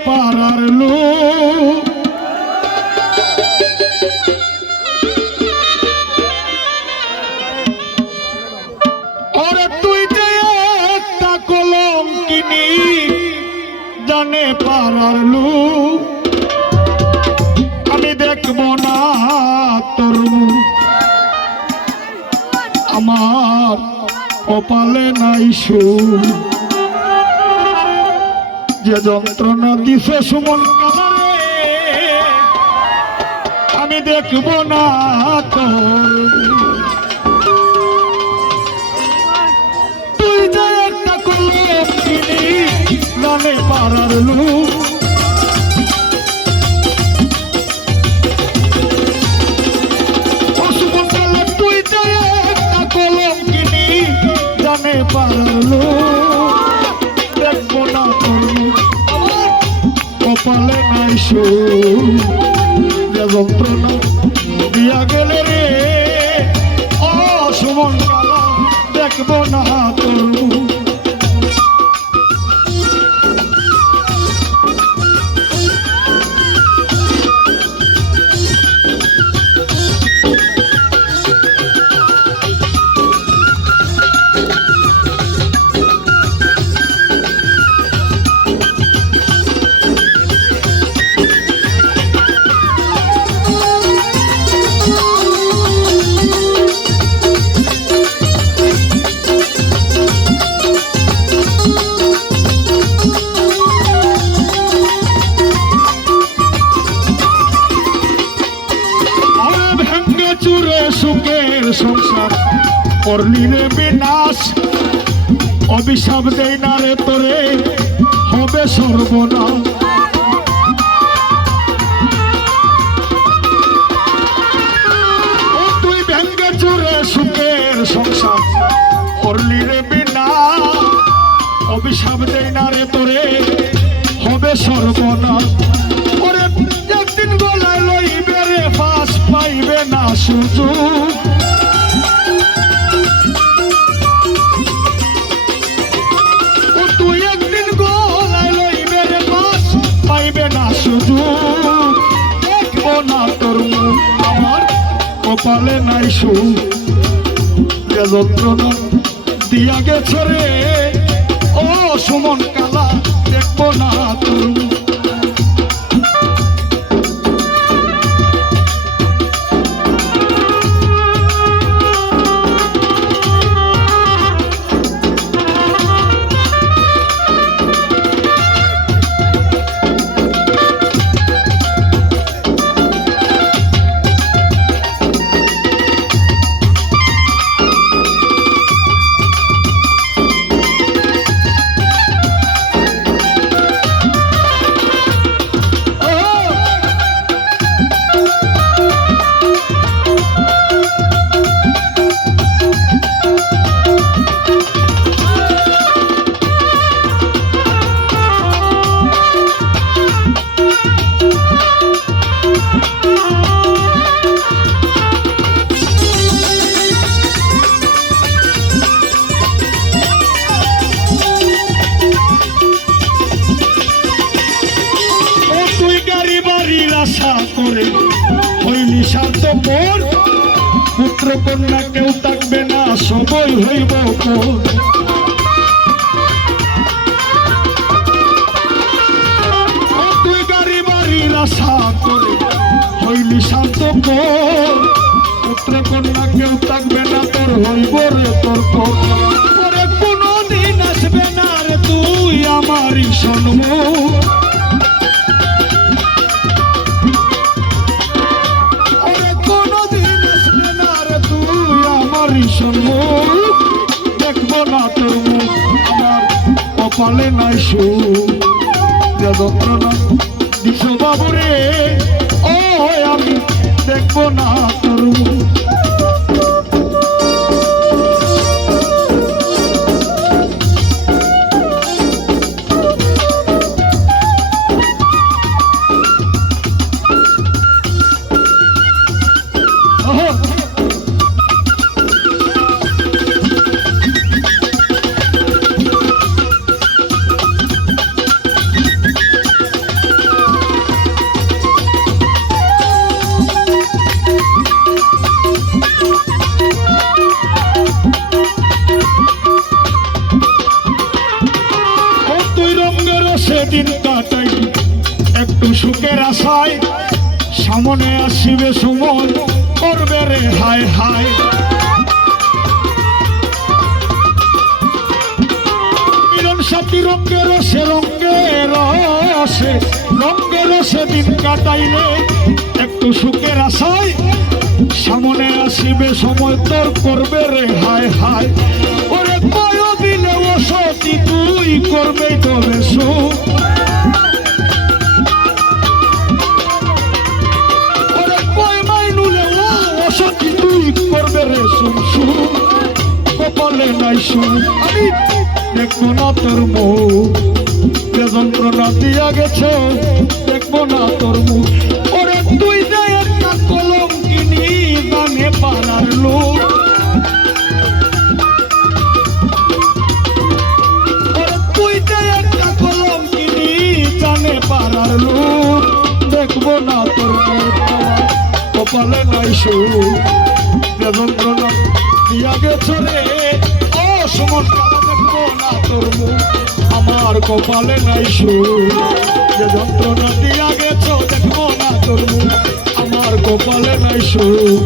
পারার লোক ওরে তুই যে একটা কলঙ্কিনী জানে পারার লোক আমি দেখব না তোর মুখ আমার কপালে নাই সুখ যে যন্ত্রণা দিছে সুমন কালারে আমি দেখব না তোর তুই যে একটা কলঙ্কিনী জানে পারার লোক তুই যে একটা কলঙ্কিনী জানে পারার লোক দেখবো না তোর কপালে নাই সুখ যে যন্ত্রণা দিয়া গেলে রে ও সুমন কালা দেখবো না তোর সুখের সংসার করলি রে বিনাশ অভিশাপ দেই না রে তোরে হবে সর্বনাশ তুই ভেঙ্গে চুরে সুখের সংসার করলি রে বিনাশ অভিশাপ দেই না রে তোরে হবে সর্বনাশ ওরে একদিন গলায় লইবে রে ফাঁস পাইবে না সুযোগ তুই একদিন গলায় লইবে রে ফাঁস পাইবে না সুযোগ দেখবো না তোর মুখ আমার কপালে নাই সুখ যে যন্ত্রণা দিয়া গেছে রে ও সুমন কালা দেখবো না তোর মুখ করে হইলি স্বার্থপর পুত্র কন্যা কেউ থাকবে না সবই হইব তুই গাড়ি বাড়ির আশা করে হইলি স্বার্থপর পুত্র কন্যা কেউ থাকবে না তোর হইব রে তোর পরে কোনদিন আসবে না রে তুই আমারই সম্মুখ দেখবো না তোর মুখ আমার কপালে নাই সুখ যে যন্ত্রণা দিছ বাবুরে ও আমি দেখবো না তোর মুখ সামনে আসিবে সময় করবে রে হায় হায় মিলন সাথী রঙ্গে রসে দিন কাটাইলে একটু সুখের আশায় সামনে আসিবে সময় তোর করবে রে হায় হায় ওরে কয় দিলে ও সতী তুই করবে তবে সুখ ওরে কয় মাইনুলে ও সতী তুই করবে রে সুখ সুখ কপালে নাই সুখ আমি দেখবো না তোর মুখ যে যন্ত্রণা দিয়া গেছে দেখবো না তোর মুখ ওরে তুই যে একটা কলঙ্কিনী জানে পাড়ার লোক ওরে তুই যে একটা কলঙ্কিনী জানে পাড়ার লোক দেখবো না তোর মুখ কপালে নাই সুখ যে যন্ত্রণা দিয়া গেছে রে ও সমস্যা দেখবো না তোর মুখ আমার কপালে নাই সুখ যে যন্ত্রণা দিয়া গেছ দেখবো না তোর মুখ আমার কপালে নাই সুখ